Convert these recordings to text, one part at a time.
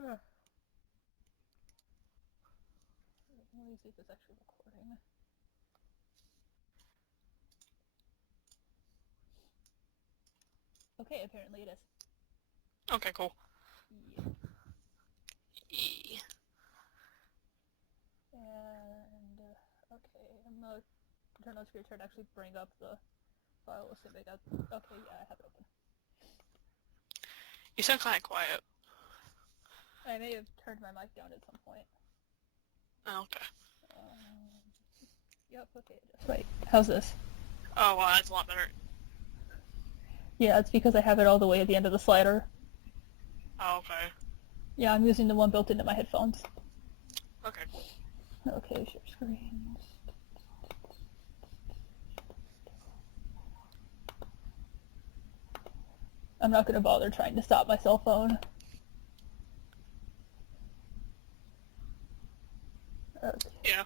Let me see if it's actually recording. Okay, apparently it is. Okay, cool. Yeah. And, okay, I'm gonna turn on screen share to actually bring up the file. Let's see if I got... Okay, yeah, I have it open. You sound kind of quiet. I may have turned my mic down at some point. Oh, okay. Yep, okay, just right. How's this? Oh, wow, that's a lot better. Yeah, it's because I have it all the way at the end of the slider. Oh, okay. Yeah, I'm using the one built into my headphones. Okay, cool. Okay, share screen. I'm not gonna bother trying to stop my cell phone. Okay. Yeah.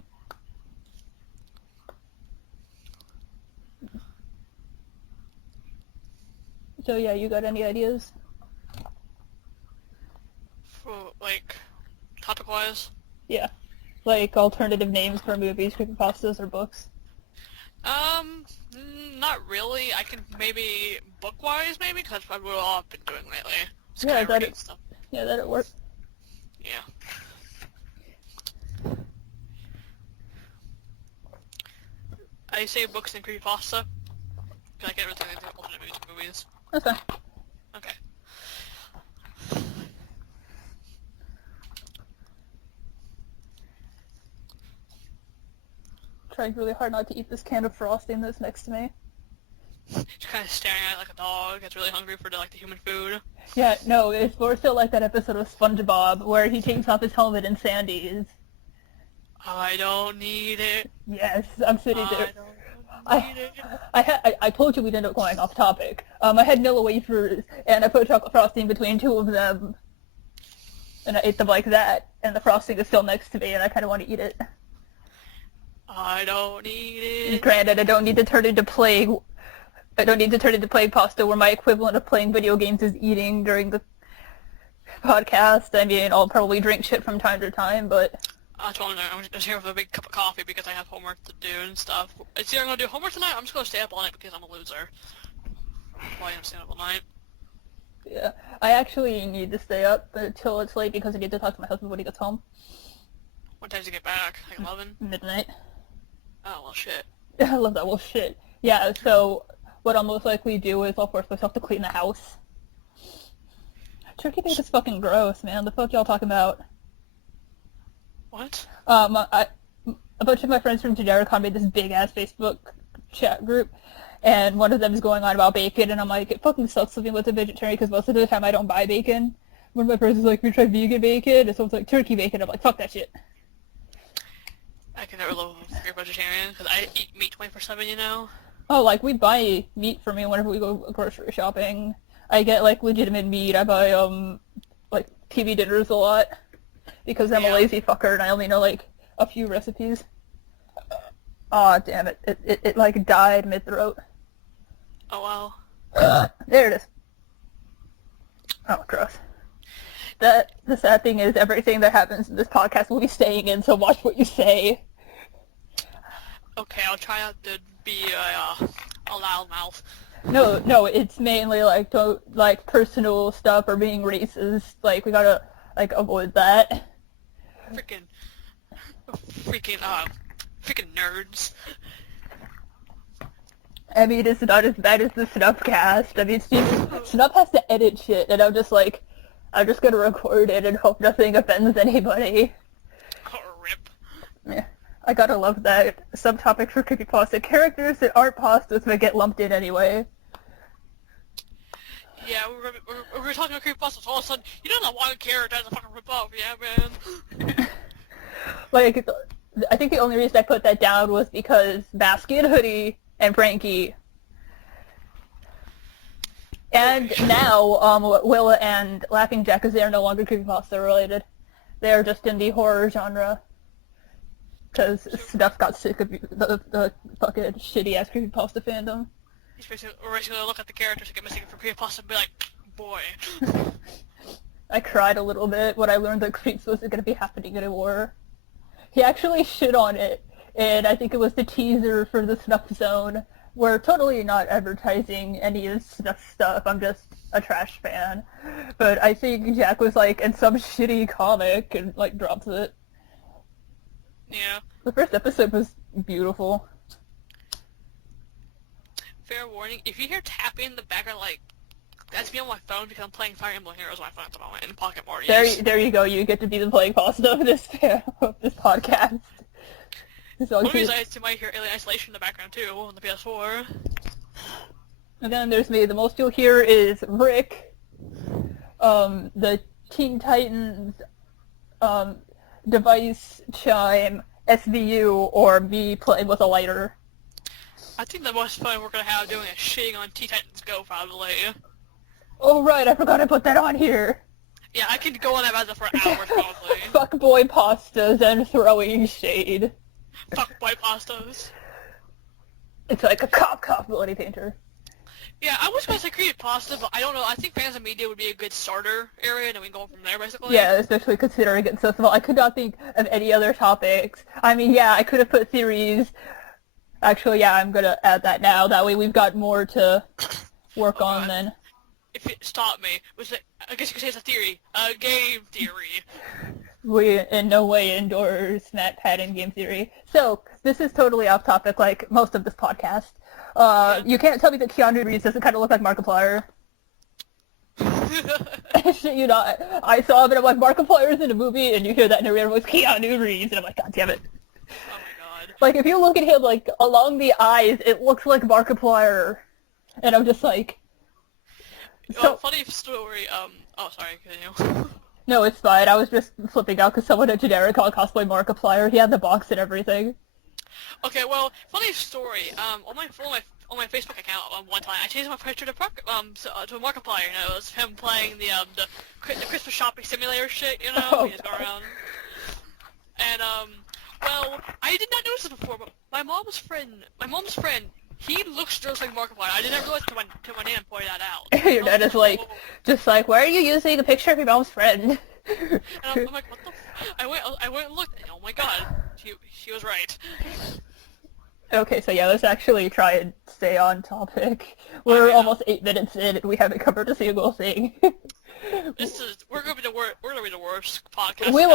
So yeah, you got any ideas? For, like, topic-wise? Yeah. Like alternative names for movies, creepypastas, or books? Not really. I can maybe, book-wise, maybe, because that's what all I've been doing lately. Just Yeah, kind of reading stuff. Yeah, that'd work. Yeah. I say books and creepypasta, because I can't really think of alternate movies. That's fine. Okay. Trying really hard not to eat this can of frosting that's next to me. Just kind of staring at it like a dog that's really hungry for, like, the human food. Yeah, no, it's more so like that episode of SpongeBob where he takes off his helmet in Sandy's. I don't need it. Yes, I'm sitting there. I don't need it. I told you we'd end up going off topic. I had Nilla wafers, and I put chocolate frosting between two of them, and I ate them like that, and the frosting is still next to me, and I kind of want to eat it. I don't need it. Granted, I don't need to turn into plague. I don't need to turn into plague pasta, where my equivalent of playing video games is eating during the podcast. I mean, I'll probably drink shit from time to time, but... I told him I'm just here with a big cup of coffee because I have homework to do and stuff. It's either I'm going to do homework tonight or I'm just going to stay up all night because I'm a loser. Why I'm staying up all night. Yeah, I actually need to stay up until it's late because I need to talk to my husband when he gets home. What time do you get back? Like 11? Midnight. Oh, well, shit. I love that. Well, shit. Yeah, so what I'll most likely do is I'll force myself to clean the house. Turkey bacon's fucking gross, man. The fuck y'all talking about? What? A bunch of my friends from Genericon made this big-ass Facebook chat group, and one of them is going on about bacon, and I'm like, it fucking sucks living with a vegetarian, because most of the time I don't buy bacon. One of my friends is like, we tried vegan bacon, and someone's like, turkey bacon. I'm like, fuck that shit. I can never live with your vegetarian because I eat meat 24/7, you know? Oh, like, we buy meat for me whenever we go grocery shopping. I get, like, legitimate meat. I buy, like, TV dinners a lot. Because I'm a lazy fucker and I only know, like, a few recipes. Aw, damn it. It like, died mid-throat. Oh, well. There it is. Oh, gross. The sad thing is everything that happens in this podcast will be staying in, so watch what you say. Okay, I'll try not to be a loudmouth. No, it's mainly, like, personal stuff or being racist. Like, we gotta, like, avoid that. Freaking nerds. I mean, it's not as bad as the Snupcast. I mean, Snup has to edit shit, and I'm just gonna record it and hope nothing offends anybody. Oh, rip. Yeah, I gotta love that. Subtopic for creepypasta. Characters that aren't pastas but get lumped in anyway. Yeah, we were talking about creepypasta, all of a sudden, you know that one character has a fucking rip-off, yeah, man? Like, I think the only reason I put that down was because Basket Hoodie and Frankie. And now, Willa and Laughing Jack, because they are no longer creepypasta related. They are just in the horror genre. Because Steph got sick of the fucking shitty-ass creepypasta fandom. We're basically gonna look at the characters that get missing from creepypasta and be like, boy. I cried a little bit when I learned that Creeps wasn't going to be happening anymore. He actually shit on it, and I think it was the teaser for the Snuff Zone. We're totally not advertising any of Snuff stuff. I'm just a trash fan. But I think Jack was like in some shitty comic and like drops it. Yeah. The first episode was beautiful. Fair warning, if you hear tapping in the background, like, that's me on my phone because I'm playing Fire Emblem Heroes on my phone at the moment in Pocket Morty. There you go. You get to be the playing pasta of this podcast. So One of these days, you might hear Alien Isolation in the background too on the PS4. And then there's me. The most you'll hear is Rick, the Teen Titans device chime, SVU, or me playing with a lighter. I think the most fun we're gonna have doing is shitting on Teen Titans Go, probably. Oh right, I forgot I put that on here. Yeah, I could go on that for hours, probably. Fuckboy pastas and throwing shade. Fuckboy pastas. It's like a cop bloody painter. Yeah, I was gonna say creepypasta, but I don't know. I think fans of media would be a good starter area, and then we can go from there, basically. Yeah, especially considering it's so small. I could not think of any other topics. I mean, yeah, I could have put theories. Actually, yeah, I'm gonna add that now. That way we've got more to work on then. If it stopped me, I guess you could say it's a theory. A game theory. We in no way endorse Matt Patton game theory. So, this is totally off topic like most of this podcast. You can't tell me that Keanu Reeves doesn't kind of look like Markiplier. Shit, you know, I saw him and I'm like, Markiplier's in a movie, and you hear that in a rare voice, Keanu Reeves, and I'm like, God damn it. Oh my god. Like, if you look at him, like, along the eyes, it looks like Markiplier. And I'm just like... So, funny story, oh, sorry, continue. No, it's fine. I was just flipping out because someone at Generic called cosplay Markiplier. He had the box and everything. Okay, well, funny story. On my Facebook account, one time I changed my picture to Markiplier. You know, it was him playing the Christmas shopping simulator shit. You know, Oh, he's going around. And well, I did not notice it before, but my mom's friend, he looks just like Markiplier. I didn't realize till my nan pointed that out. Your dad is like, just like, why are you using a picture of your mom's friend? And I'm like, what the? I went and looked. And, oh my god, she was right. Okay, so yeah, let's actually try and stay on topic. We're almost 8 minutes in and we haven't covered a single thing. We're gonna be the worst podcast. We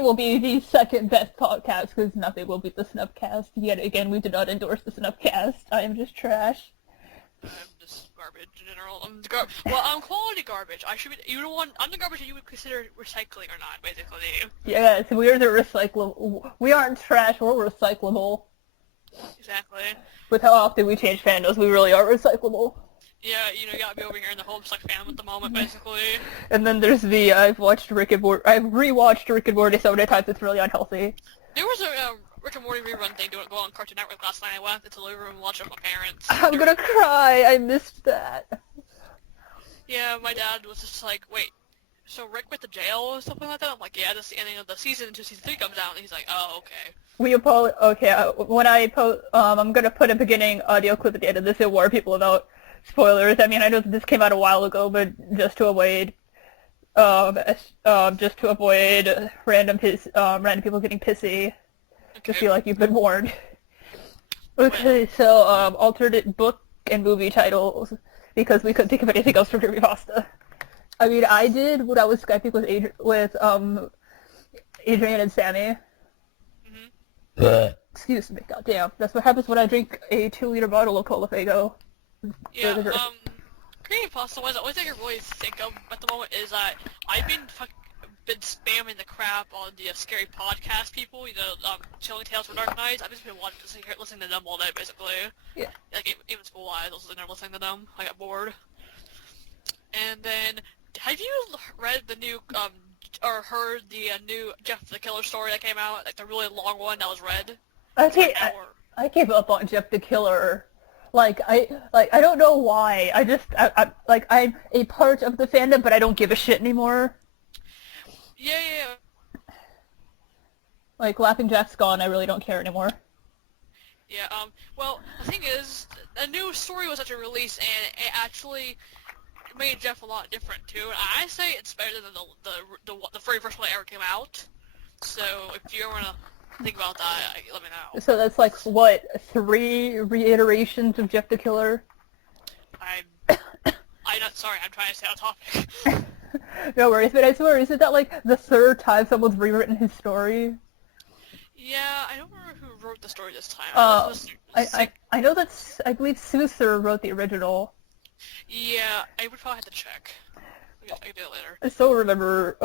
will be the second best podcast because nothing will beat the Snupcast. Yet again, we do not endorse the Snupcast. I am just trash. I'm just garbage in general. I'm quality garbage. I'm the garbage that you would consider recycling or not, basically. Yes, we're the recyclable. We aren't trash. We're recyclable. Exactly. With how often we change fandoms, we really are recyclable. Yeah, you know, you gotta be over here in the Homestuck fandom at the moment, basically. And then there's the I've rewatched Rick and Morty so many times it's really unhealthy. There was a Rick and Morty rerun thing go on Cartoon Network last night. I went into the living room and watched it with my parents. I'm gonna cry. I missed that. Yeah, my dad was just like, wait, so Rick went to jail or something like that? I'm like, yeah, that's the ending of the season until season 3 comes out. And he's like, oh, okay. When I post, I'm gonna put a beginning audio clip at the end of this and warn people about spoilers. I mean, I know that this came out a while ago, but just to avoid, random people getting pissy, Okay. just feel like you've been warned. Okay, so alternate book and movie titles because we couldn't think of anything else for creepypasta. I mean, I did when I was Skyping with Adrian and Sammy. Excuse me, goddamn. That's what happens when I drink a 2-liter bottle of Cola Fago. Yeah, creepypasta wise, the only thing I can really think of at the moment is that I've been spamming the crap on the scary podcast people, you know, Chilling Tales for Dark Nights. I've just been listening to them all day, basically. Yeah. Like, even school-wise, I was sitting there listening to them. I got bored. And then, have you read the new, or heard the new Jeff the Killer story that came out? Like, the really long one that was read? I gave up on Jeff the Killer. I don't know why. I'm a part of the fandom, but I don't give a shit anymore. Yeah. Like, Laughing Jack's gone, I really don't care anymore. Yeah, well, the thing is, a new story was actually released, and it actually, made Jeff a lot different too. And I say it's better than the very first one that ever came out. So if you ever wanna think about that, let me know. So that's like what, 3 reiterations of Jeff the Killer? I'm not sorry. I'm trying to stay on topic. No worries, but I swear, isn't that like the 3rd time someone's rewritten his story? Yeah, I don't remember who wrote the story this time. I know that's, I believe Susur wrote the original. Yeah, I would probably have to check. I can do it later. I still remember,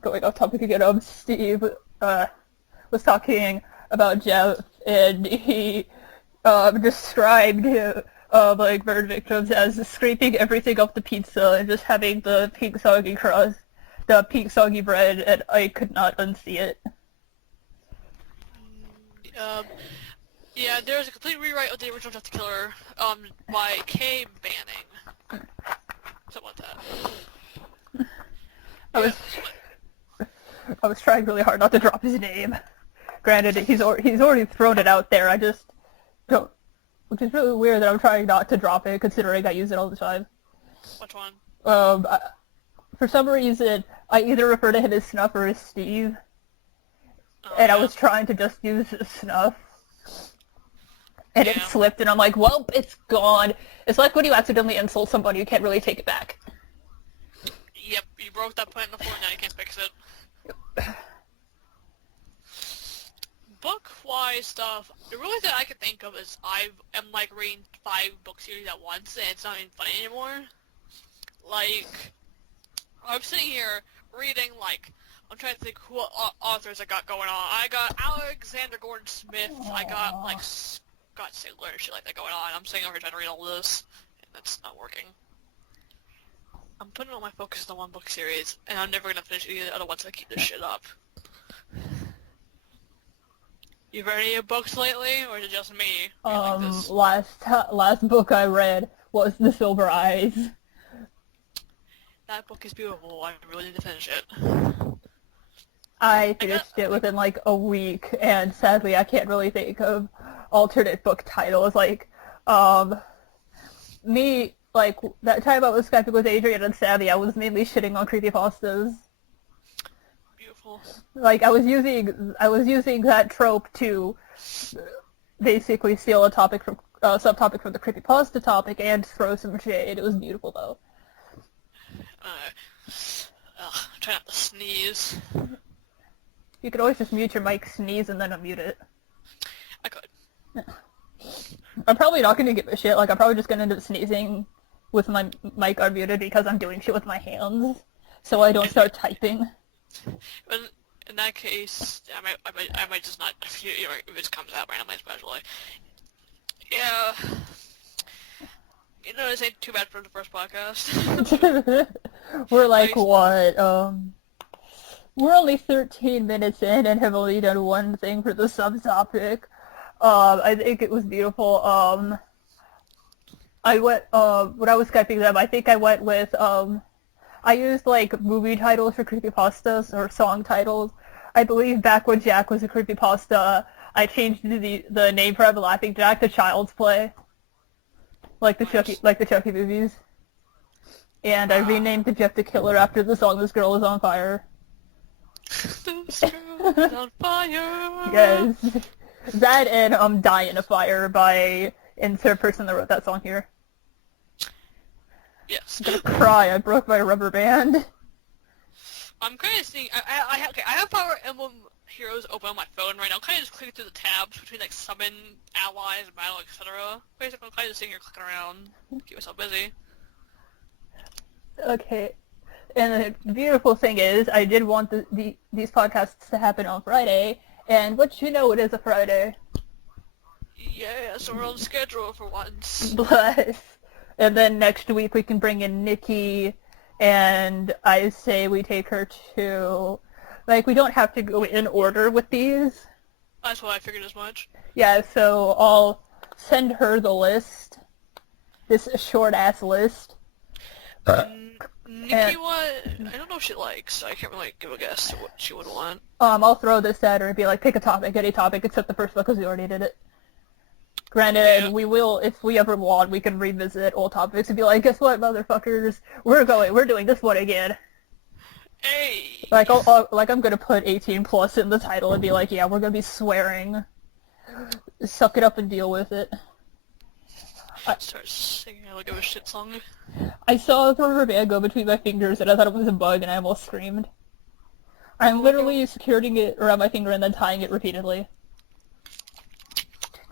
going off topic again, Steve, was talking about Jeff, and he, described, like, burn victims as scraping everything off the pizza and just having the pink soggy crust, the pink soggy bread, and I could not unsee it. Yeah, there's a complete rewrite of the original Jeff the Killer, by Kay Banning. Something like that. I was trying really hard not to drop his name. Granted, he's already thrown it out there, I just don't, which is really weird that I'm trying not to drop it, considering I use it all the time. Which one? For some reason, I either refer to him as Snuff or as Steve. And Yeah. I was trying to just use Snuff. And it slipped, and I'm like, well, it's gone. It's like when you accidentally insult somebody, you can't really take it back. Yep, you broke that point in the floor, now you can't fix it. Yep. Book-wise stuff, the really thing I can think of is I'm like reading 5 book series at once, and it's not even funny anymore. Like, I'm sitting here reading, like, I'm trying to think who authors I got going on. I got Alexander Gordon Smith, I got, like, Scott Sigler and shit like that going on. I'm sitting over here trying to read all this, and that's not working. I'm putting all my focus on the one book series, and I'm never gonna finish any of the other ones to keep this shit up. You've read any books lately, or is it just me? Like this? Last book I read was The Silver Eyes. That book is beautiful. I really need to finish it. I finished it within like a week, and sadly I can't really think of alternate book titles. Like, like, that time I was Skyping with Adrian and Savvy, I was mainly shitting on creepypastas. Beautiful. Like, I was using that trope to basically steal a topic from, subtopic from the creepypasta topic and throw some shade. It was beautiful, though. Try not to sneeze. You could always just mute your mic, sneeze, and then unmute it. I could. I'm probably not going to give a shit. Like, I'm probably just going to end up sneezing with my mic unmuted because I'm doing shit with my hands, so I don't start typing. In that case, I might just not, if it just comes out randomly, especially. Yeah. You know, this ain't too bad for the first podcast. We're like, what, we're only 13 minutes in and have only done one thing for the subtopic. I think it was beautiful. I went, when I was Skyping them, I think I went with, I used, like, movie titles for creepypastas, or song titles. I believe back when Jack was a creepypasta, I changed the name for Laughing Jack to Child's Play. Like the Chucky movies. And I renamed the Jeff the Killer after the song This Girl Is on Fire. This girl is on fire! Yes. That and Die in a Fire by insert person that wrote that song here. Yes. I'm gonna cry, I broke my rubber band. I'm kind of seeing, I have Power Emblem Heroes open on my phone right now. I'm kind of just clicking through the tabs between, like, summon, allies, battle, etc. Basically, I'm kind of just sitting here clicking around, keep myself busy. Okay. And the beautiful thing is, I did want these podcasts to happen on Friday, and what you know, it is a Friday. Yeah, so we're on schedule for once. Bless. And then next week we can bring in Nikki, and I say we take her to, like, we don't have to go in order with these. That's why I figured as much. Yeah, so I'll send her the list, this short-ass list. Nikki, I don't know if she likes, so I can't really give a guess to what she would want. I'll throw this at her and be like, pick a topic, any topic, except the first book, because we already did it. Granted, we will, if we ever want, we can revisit old topics and be like, guess what, motherfuckers? We're doing this one again. Hey! Like, I'm gonna put 18 plus in the title and be like, yeah, we're gonna be swearing. Suck it up and deal with it. Start singing like a shit song. I saw the rubber band go between my fingers and I thought it was a bug and I almost screamed. I'm literally securing it around my finger and then tying it repeatedly.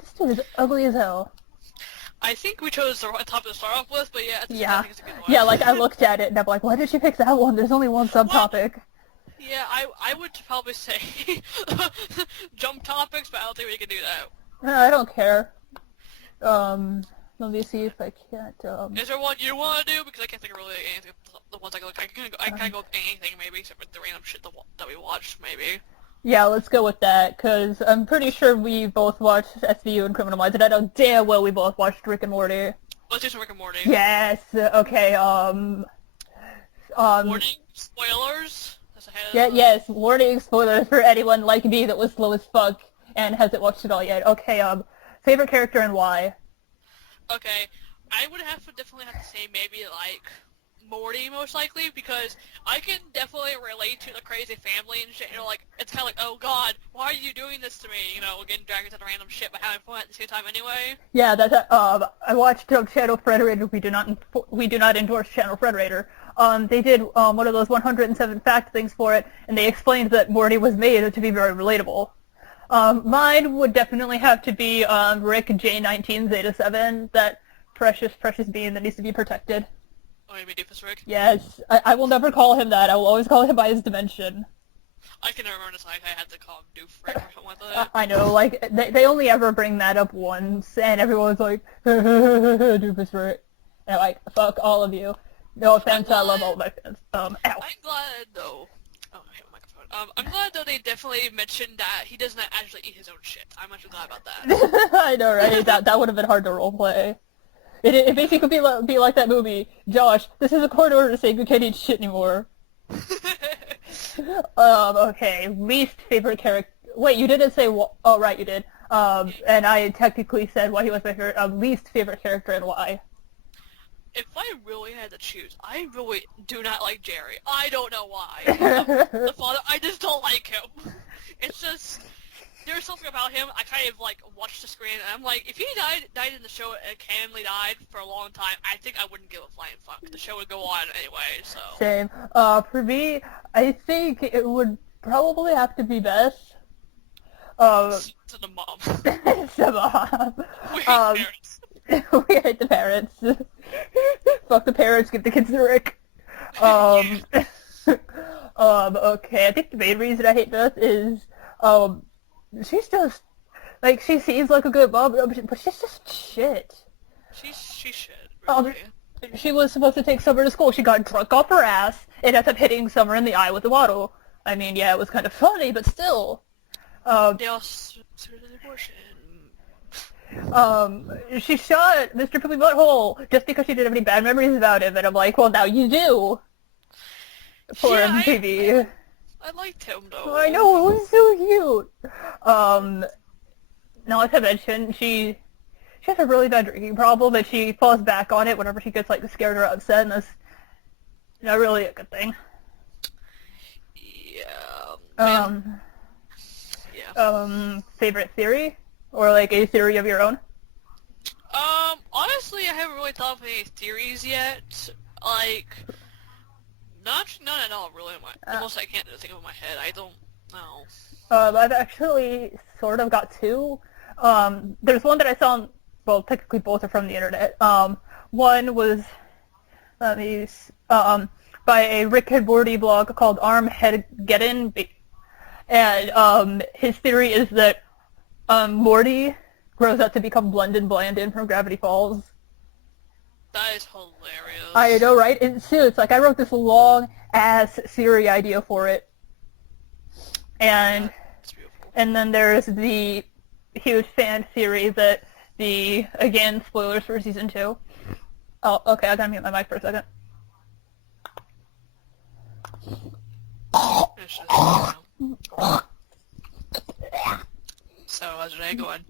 This dude is ugly as hell. I think we chose the right topic to start off with, but yeah, I think it's a good one. Yeah, like, I looked at it and I'm like, why did she pick that one? There's only one subtopic. Well, yeah, I would probably say jump topics, but I don't think we can do that. I don't care. Let me see if I can't, Is there one you want to do? Because I can't think of really anything. The ones I can look, I can go with anything maybe, except for the random shit that we watched maybe. Yeah, let's go with that, because I'm pretty sure we both watched SVU and Criminal Minds, and I know damn well we both watched Rick and Morty. Let's do some Rick and Morty. Yes, okay, Warning, spoilers. Yes, warning, spoilers for anyone like me that was slow as fuck and hasn't watched it all yet. Okay, favorite character and why? Okay, I would definitely have to say maybe, like, Morty, most likely, because I can definitely relate to the crazy family and shit, like, it's kind of like, oh god, why are you doing this to me, getting dragged into random shit, but having fun at the same time anyway. Yeah, I watched Channel Frederator, we do not endorse Channel Frederator. They did, one of those 107 fact things for it, and they explained that Morty was made to be very relatable. Mine would definitely have to be, Rick J19 Zeta 7, that precious being that needs to be protected. Oh, you mean Doofus Rick? Yes, I will never call him that. I will always call him by his dimension. I can remember this, like, I had to call him Doof Rick or something like that. I know, like, they only ever bring that up once, and everyone's like, Doofus Rick. And I'm like, fuck all of you. No offense, I love all my fans. Ow. I'm glad, though. Oh, I hit my microphone. I'm glad, though, they definitely mentioned that he doesn't actually eat his own shit. I'm actually glad about that. I know, right? That would have been hard to roleplay. It basically could be like that movie, Josh, this is a court order saying you can't eat shit anymore. Okay, least favorite character. Wait, you didn't say oh, right, you did. And I technically said why he was my favorite, least favorite character and why. If I really had to choose, I really do not like Jerry. I don't know why. The father, I just don't like him. It's just, there's something about him, I kind of, like, watched the screen, and I'm like, if he died in the show and canonly died for a long time, I think I wouldn't give a flying fuck. The show would go on anyway, so. Same. For me, I think it would probably have to be Beth. To the mom. To the mom. We hate parents. We hate the parents. Fuck the parents, give the kids the Rick. Okay, I think the main reason I hate Beth is, she's just, like, she seems like a good mom, but she's just shit. She's shit, really. She was supposed to take Summer to school. She got drunk off her ass and ended up hitting Summer in the eye with a bottle. I mean, yeah, it was kind of funny, but still. They also started an abortion. She shot Mr. Poopy Butthole just because she didn't have any bad memories about him, and I'm like, well, now you do. Poor MTV. I liked him, though. I know, it was so cute. Not to mention, she has a really bad drinking problem, and she falls back on it whenever she gets, like, scared or upset, and that's not really a good thing. Yeah. Favorite theory? Or, like, a theory of your own? Honestly, I haven't really thought of any theories yet. Like, none at all, really. Almost I can't think of in my head. I don't know. I've actually sort of got two. There's one that I saw on, well, technically both are from the internet. One was, by a Rick and Morty blog called Armheadgeddon, and, his theory is that, Morty grows up to become London Blandon from Gravity Falls. That is hilarious. I know, right? It's like, I wrote this long-ass Siri idea for it. And then there's the huge fan theory that again, spoilers for season 2. Oh, okay, I gotta mute my mic for a second. So, how's your day going?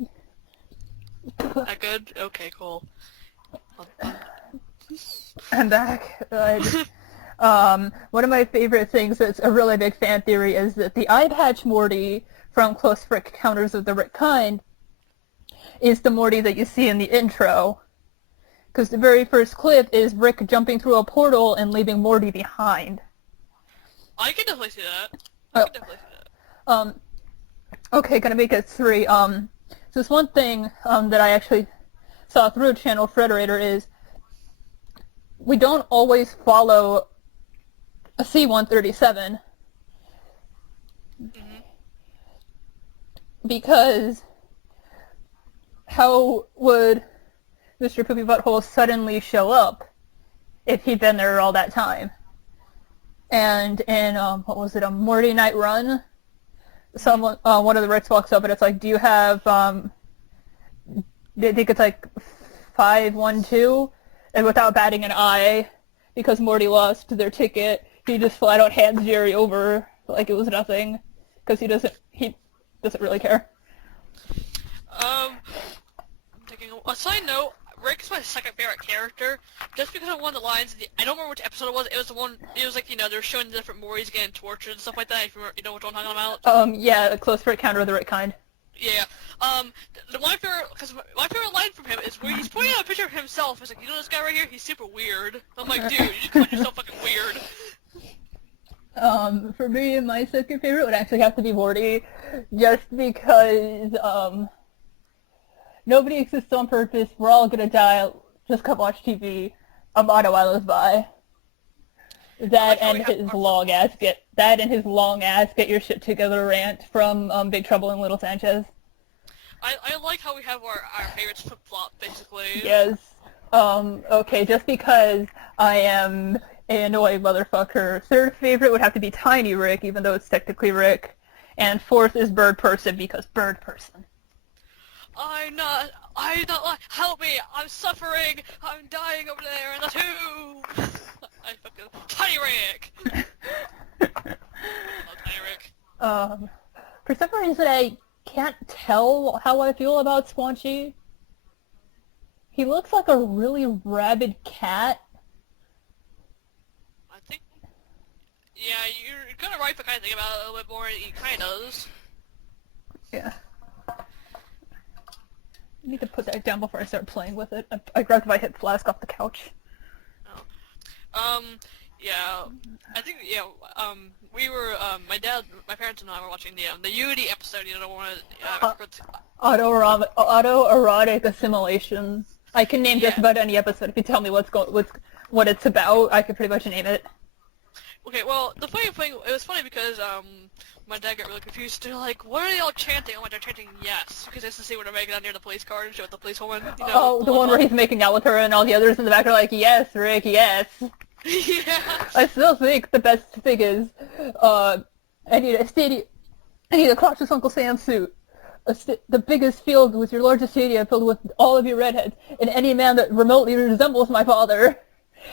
That good? Okay, cool. I'm back. One of my favorite things that's a really big fan theory is that the eye patch Morty from Close Frick Encounters of the Rick Kind is the Morty that you see in the intro. Because the very first clip is Rick jumping through a portal and leaving Morty behind. I can definitely see that. I can definitely see that. Okay, gonna make it 3. So this one thing that I actually saw through Channel Frederator is we don't always follow a C-137 because how would Mr. Poopy Butthole suddenly show up if he'd been there all that time? And in, what was it, a Morty Night Run? Someone, one of the Ricks walks up and it's like, do you have, I think it's like 512? And without batting an eye, because Morty lost their ticket, he just flat out hands Jerry over like it was nothing, because he doesn't really care. I'm thinking, a side note, Rick's my second favorite character, just because of one of the lines, I don't remember which episode it was the one, it was like, they're showing the different Mortys getting tortured and stuff like that, if you know what I'm talking about? Yeah, Close for Encounter of the Right Kind. Yeah, my favorite line from him is where he's pointing out a picture of himself, he's like, this guy right here, he's super weird. I'm like, dude, you just called yourself fucking weird. For me, my second favorite would actually have to be Morty, just because, nobody exists on purpose, we're all gonna die, just come watch TV, a motto I live by. That and his long ass get your shit together rant from Big Trouble in Little Sanchez. I like how we have our favorites flip-flop, basically. Yes. Okay, just because I am an annoying motherfucker. Third favorite would have to be Tiny Rick, even though it's technically Rick. And fourth is Bird Person, because Bird Person. I'm not, help me, I'm suffering, I'm dying over there in the tube! I fucking, Tiny Rick! Oh, Tiny Rick. For some reason I can't tell how I feel about Squanchy. He looks like a really rabid cat. I think, yeah, you're kind of right for kind of thinking about it a little bit more, he kind of does. Yeah. I need to put that down before I start playing with it. I grabbed my hip flask off the couch. Oh. Yeah, I think, we were, my parents and I were watching the Unity episode, the one Autoerotic assimilation. I can name just about any episode. If you tell me what it's about, I can pretty much name it. Okay, well, the funny thing, it was funny because, my dad got really confused. They're like, what are they all chanting? I'm like, they're chanting yes, because they to see what they're making out near the police car and show the police woman. The one where he's making out with her and all the others in the back are like, yes, Rick, yes. Yeah. I still think the best thing is, I need a cautious Uncle Sam suit. The biggest field with your largest stadium filled with all of your redheads, and any man that remotely resembles my father.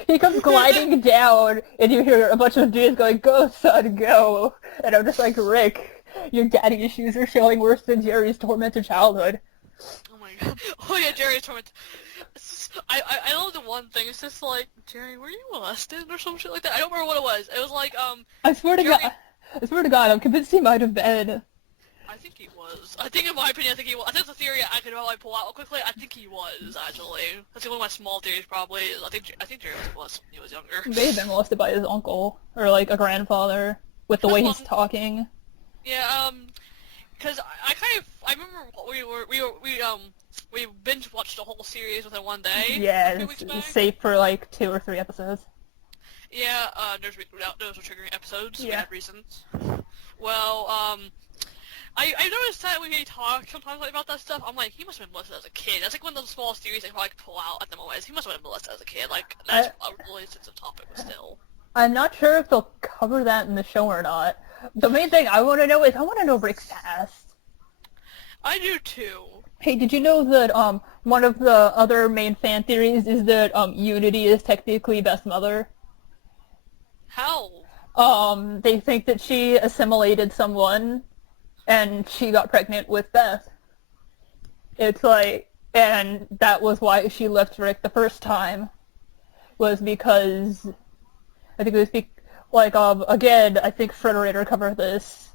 He comes gliding down, and you hear a bunch of dudes going, go, son, go. And I'm just like, Rick, your daddy issues are showing worse than Jerry's tormented childhood. Oh my god. Oh yeah, Jerry's tormented. I love the one thing, it's just like, Jerry, were you molested or some shit like that? I don't remember what it was. It was like, I swear to God, I'm convinced he might have been. I think he was. I think, in my opinion, he was. I think it's a theory I could probably pull out quickly. I think he was, actually. That's one of my small theories, probably. I think Jerry was molested when he was younger. He may have been molested by his uncle, or like a grandfather, with the way he's talking. Yeah, because I remember we binge watched the whole series within one day. Yeah, it's safe for like 2 or 3 episodes. Yeah, those were triggering episodes. Yeah. We had reasons. Well, I noticed that when he talked sometimes about that stuff, I'm like, he must have been molested as a kid. That's like one of the small theories I probably pull out at the moment. He must have been molested as a kid. Like, that's a really sensitive topic, but still. I'm not sure if they'll cover that in the show or not. The main thing I want to know is, I want to know Rick's past. I do too. Hey, did you know that one of the other main fan theories is that Unity is technically Beth's mother? How? They think that she assimilated someone and she got pregnant with Beth. It's like, and that was why she left Rick the first time, was because, I think it was, again, I think Frederator covered this.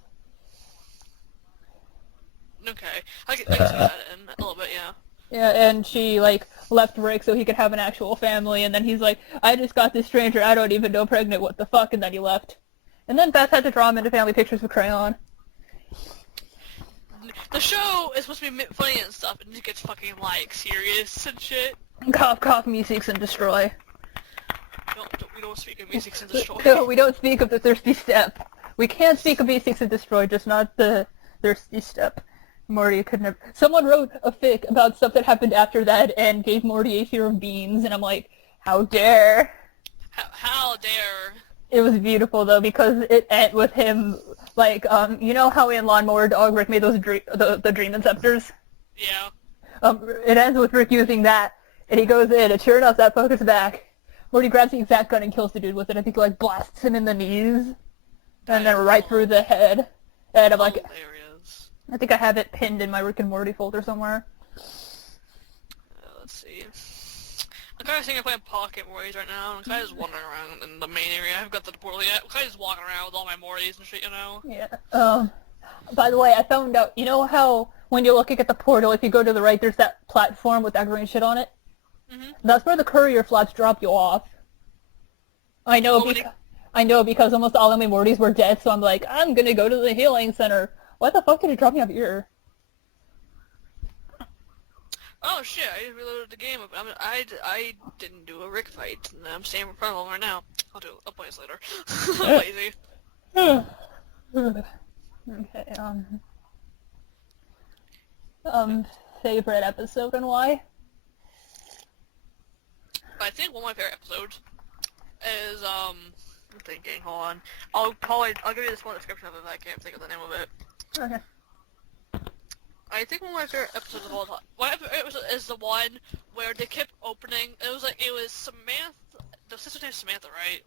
Okay. I can see that in a little bit, yeah. Yeah, and she, left Rick so he could have an actual family, and then he's like, I just got this stranger I don't even know pregnant, what the fuck, and then he left. And then Beth had to draw him into family pictures with crayon. The show is supposed to be funny and stuff, and it gets fucking, serious and shit. Cough, cough, me seeks and destroy. We don't speak of music and destroy. No, we don't speak of the thirsty step. We can speak of me seeks and destroy, just not the thirsty step. Morty could never... Someone wrote a fic about stuff that happened after that and gave Morty a fear of beans, and I'm like, how dare? How dare? It was beautiful, though, because it ended with him, you know how in Lawnmower Dog Rick made those the Dream Inceptors? Yeah. It ends with Rick using that, and he goes in, and sure enough, that fucker's back. Morty grabs the exact gun and kills the dude with it. I think he, blasts him in the knees, and then right through the head. And I'm like... Hilarious. I think I have it pinned in my Rick and Morty folder somewhere. Let's see. I'm kind of thinking of playing Pocket Mortys right now. I'm kind of just wandering around in the main area. I haven't got to the portal yet. I'm kind of just walking around with all my Mortys and shit, you know? Yeah. By the way, I found out, you know how when you're looking at the portal, if you go to the right, there's that platform with that green shit on it? Mm-hmm. That's where the courier flaps drop you off. I know because almost all of my Mortys were dead, so I'm like, I'm gonna go to the healing center. Why the fuck did it drop me off here? Oh shit, I just reloaded the game. I didn't do a Rick fight, and I'm standing in front of him right now. I'll play this later. I'm lazy. Okay, favorite episode and why? I think one of my favorite episodes is, I'm thinking, hold on. I'll give you this one description of it, I can't think of the name of it. Okay. I think one of my favorite episodes of all time. One episode is the one where they kept opening. It was Samantha. The sister's name is Samantha, right?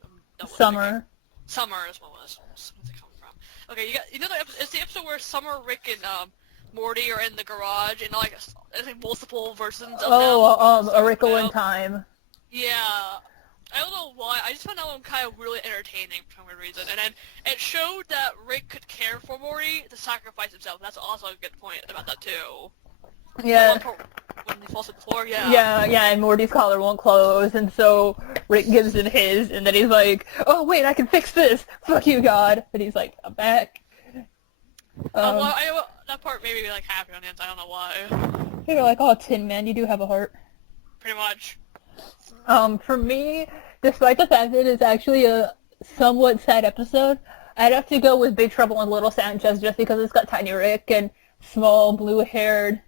Summer. Summer is what it was. Where's it coming from? Okay, you know it's the episode where Summer, Rick, and Morty are in the garage, and I think multiple versions of them. A Wrinkle in Time. Yeah. I don't know why. I just found that one kind of really entertaining for some weird reason. And then it showed that Rick could care for Morty to sacrifice himself. That's also a good point about that, too. Yeah. When he falls to the floor, yeah. Yeah, and Morty's collar won't close, and so Rick gives him his, and then he's like, oh, wait, I can fix this! Fuck you, God! And he's like, I'm back. That part made me, happy on the inside. I don't know why. You're like, oh, Tin Man, you do have a heart. Pretty much. For me, despite the fact that it is actually a somewhat sad episode, I'd have to go with Big Trouble in Little Sanchez just because it's got Tiny Rick and small blue-haired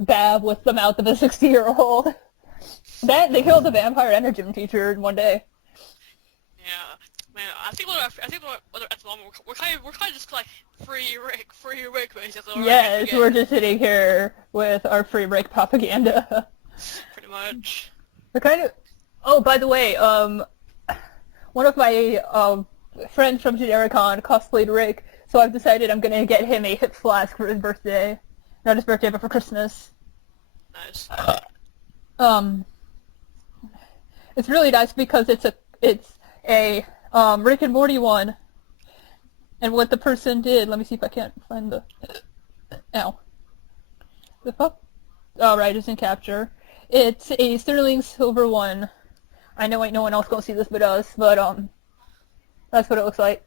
Bab with the mouth of a 60-year-old. They killed the vampire and a gym teacher in one day. Yeah, man. I think at the moment we're kind of just free Rick, basically. Yes, we're just sitting here with our free Rick propaganda. Pretty much. We're kind of... Oh, by the way, one of my friends from Genericon cosplayed Rick, so I've decided I'm gonna get him a hip flask for his birthday. Not his birthday, but for Christmas. Nice. It's really nice because it's a Rick and Morty one. And what the person did, let me see if I can't find the... Ow. The fuck? Oh, right, it's in capture. It's a sterling silver one. I know ain't no one else gonna see this but us, but that's what it looks like.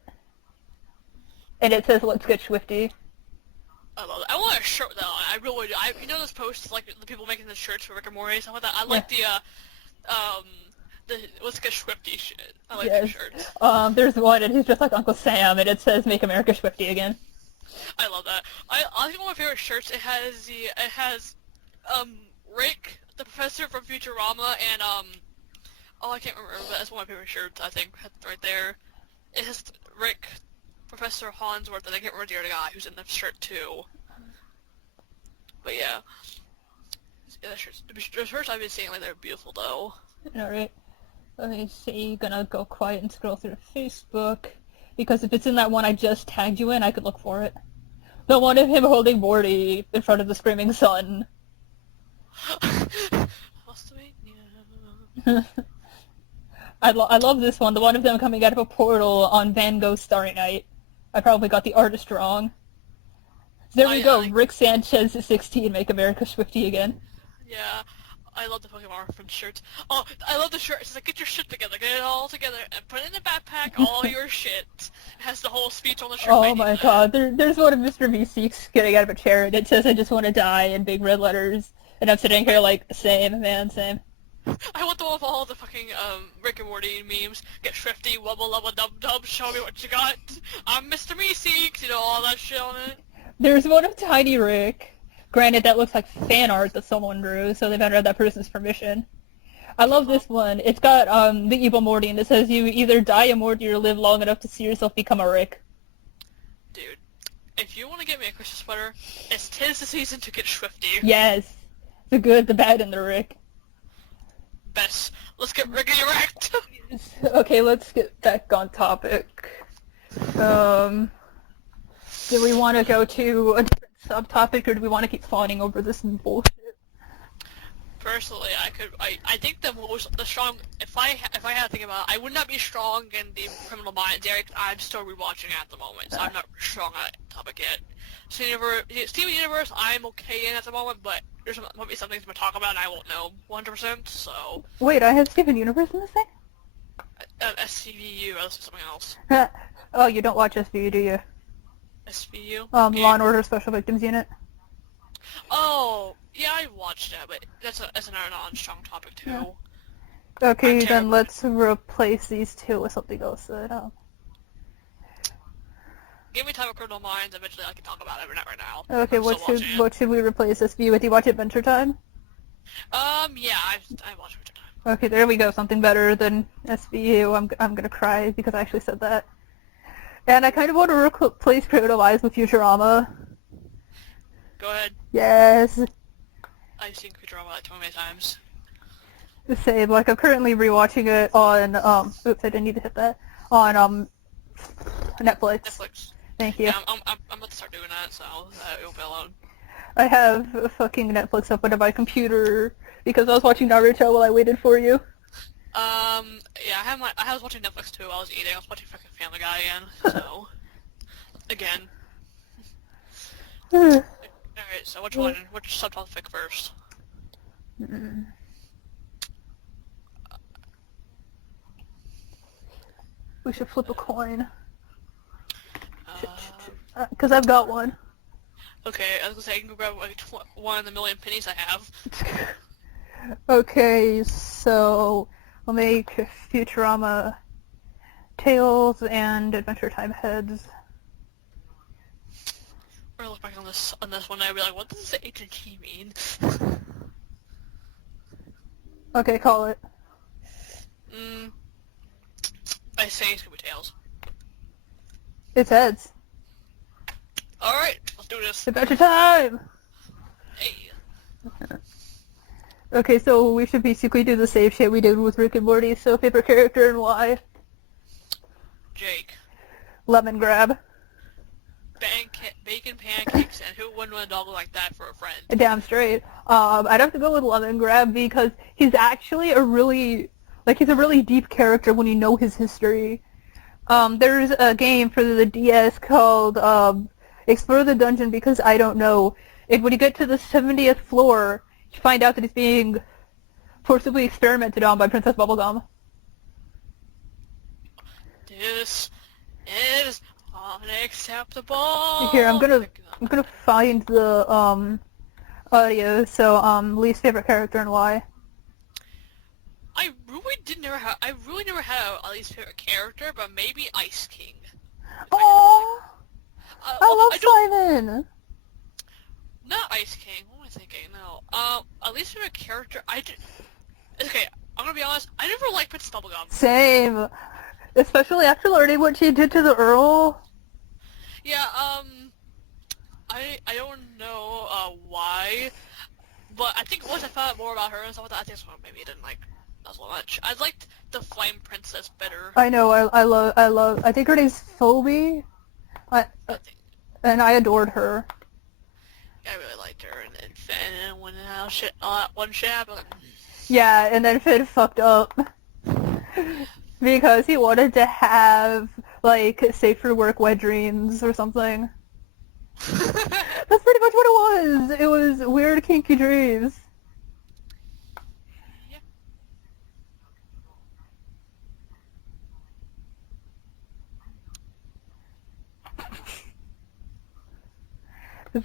And it says, let's get swifty. I love it. I want a shirt with that on. I really do. You know those posts, the people making the shirts for Rick and Morty, stuff like that? I like the let's get swifty shit. I like those shirts. There's one, and he's just like Uncle Sam, and it says, make America swifty again. I love that. I think one of my favorite shirts, it has Rick, the professor from Futurama, and I can't remember, but that's one of my favorite shirts, I think, right there. It has Rick, Professor Hansworth, and I can't remember the other guy who's in the shirt too. But yeah. The shirts I've been seeing lately are beautiful though. Alright. Let me see, gonna go quiet and scroll through Facebook. Because if it's in that one I just tagged you in, I could look for it. The one of him holding Morty in front of the screaming sun. I love this one. The one of them coming out of a portal on Van Gogh's Starry Night. I probably got the artist wrong. There we go. Rick Sanchez is 16. Make America Swifty again. Yeah. I love the Pokemon reference shirts. Oh, I love the shirt. It's like, get your shit together, get it all together, and put it in the backpack, all your shit. It has the whole speech on the shirt. Oh my god, there's one of Mr. Meeseeks getting out of a chair, and it says, I just want to die, in big red letters. And I'm sitting here like, same, man, same. I want the one with all the fucking, Rick and Morty memes. Get Swifty, wubba lubba dub dub, show me what you got. I'm Mr. Meeseeks, you know, all that shit on it. There's one of Tiny Rick. Granted, that looks like fan art that someone drew, so they've had that person's permission. I love this one. It's got the evil Morty, and it says you either die a Morty or live long enough to see yourself become a Rick. Dude, if you want to get me a Christmas sweater, it's 'tis the season to get Swifty. Yes. The good, the bad, and the Rick. Best. Let's get Rickety wrecked! Okay, let's get back on topic. Do we want to go to a different subtopic, or do we want to keep fawning over this bullshit? Personally, I think the strong, if I had to think about it, I would not be strong in the Criminal Minds area. I'm still rewatching it at the moment, so I'm not strong on that topic yet. Steven Universe, I'm okay in at the moment, but there's might be some things to talk about and I won't know 100%, so... Wait, I have Steven Universe in this thing? SCVU, that's something else. Oh, you don't watch SVU, do you? SVU? Law and Order Special Victims Unit? Oh, yeah, I watched that, but that's another non-strong topic, too. Yeah. Okay, then let's replace these two with something else that, Give me time of Criminal Minds, eventually I can talk about it, but not right now. Okay, what should we replace SVU with? Do you watch Adventure Time? Yeah, I watched Adventure Time. Okay, there we go, something better than SVU. I'm gonna cry because I actually said that. And I kind of want to replace Criminal Minds with Futurama. Go ahead. Yes. I've seen Futurama like 20 times. The same. Like, I'm currently rewatching it on, oops, I didn't need to hit that. On, Netflix. Netflix. Thank you. Yeah, I'm about to start doing that, so it won't be alone. I have fucking Netflix open on my computer because I was watching Naruto while I waited for you. Yeah, I was watching Netflix too while I was eating. I was watching fucking Family Guy again, so... again. Alright, so which subtopic first? We should flip a coin. Because I've got one. Okay, I was gonna say I can go grab like one of the million pennies I have. Okay, so we'll make Futurama tails and Adventure Time heads. We're gonna look back on this one and I'll be like, what does the H&T mean? Okay, call it. I say it's gonna be tails. It's heads. Alright, let's do this. Adventure Time! Hey. Okay, so we should basically do the same shit we did with Rick and Morty, so favorite character and why? Jake. Lemon grab. Bacon pancakes, and who wouldn't want a dog like that for a friend? Damn straight. I'd have to go with Lemon grab because he's actually he's a really deep character when you know his history. There's a game for the DS called, Explore the Dungeon Because I Don't Know. And when you get to the 70th floor, you find out that he's being forcibly experimented on by Princess Bubblegum. This is unacceptable. Here, I'm gonna find the audio. So, least favorite character and why. I really never had a least favorite character, but maybe Ice King. Oh, I love Simon. Not Ice King. What am I thinking? No. A least favorite character. Okay, I'm gonna be honest. I never liked Princess Bubblegum. Same. Especially after learning what she did to the Earl. Yeah, I don't know, why, but I think once I found out more about her and stuff like that, I think that's why maybe I didn't like as much. I liked the Flame Princess better. I know, I think her name's Phoebe, and I adored her. I really liked her, and then when I one shit happened. Yeah, and then Finn fucked up. Because he wanted to have, like, safe for work wet dreams or something. That's pretty much what it was. It was weird, kinky dreams. Yeah.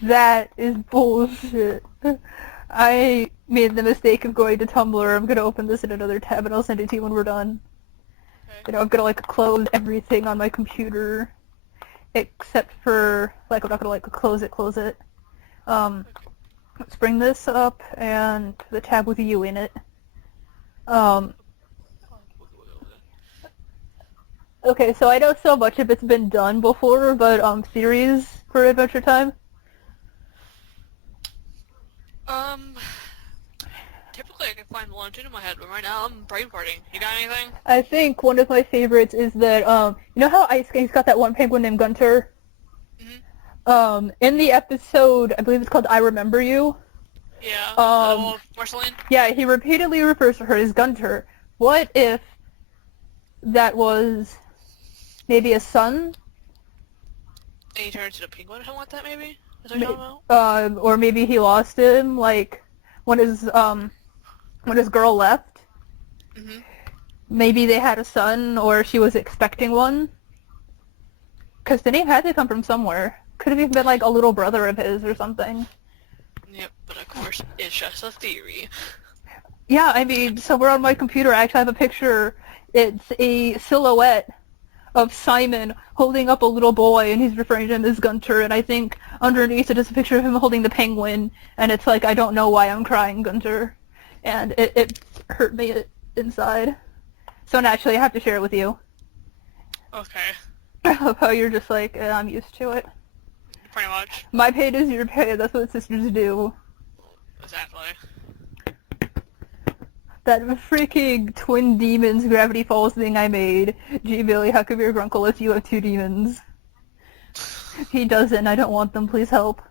That is bullshit. I made the mistake of going to Tumblr. I'm gonna open this in another tab and I'll send it to you when we're done. Okay. You know, I'm gonna, like, close everything on my computer. Except for, like, I'm not gonna, like, close it. Let's bring this up and the tab with you in it. Okay, so I know so much of it's been done before, but, theories for Adventure Time? Typically I can find one or two in my head, but right now I'm brain farting. You got anything? I think one of my favorites is that, you know how Ice Skate's got that one penguin named Gunter? Mm-hmm. In the episode, I believe it's called I Remember You. Yeah. Marceline? Yeah, he repeatedly refers to her as Gunter. What if that was maybe a son? And he turned into a penguin or something like that, maybe? Is that what you're talking about? Or maybe he lost him, like, when his girl left. Mm-hmm. Maybe they had a son, or she was expecting one. Because the name had to come from somewhere. Could have even been, like, a little brother of his or something. Yep, but of course, it's just a theory. Yeah, I mean, somewhere on my computer I actually have a picture. It's a silhouette of Simon holding up a little boy, and he's referring to him as Gunter, and I think underneath it is a picture of him holding the penguin, and it's like, I don't know why I'm crying, Gunter. And it hurt me inside. So naturally, I have to share it with you. Okay. I love how you're just like, I'm used to it. Pretty much. My pain is your pain, that's what sisters do. Exactly. That freaking twin demons Gravity Falls thing I made. Gee, Billy, how come your grunkle lets you have two demons? He doesn't, I don't want them, please help.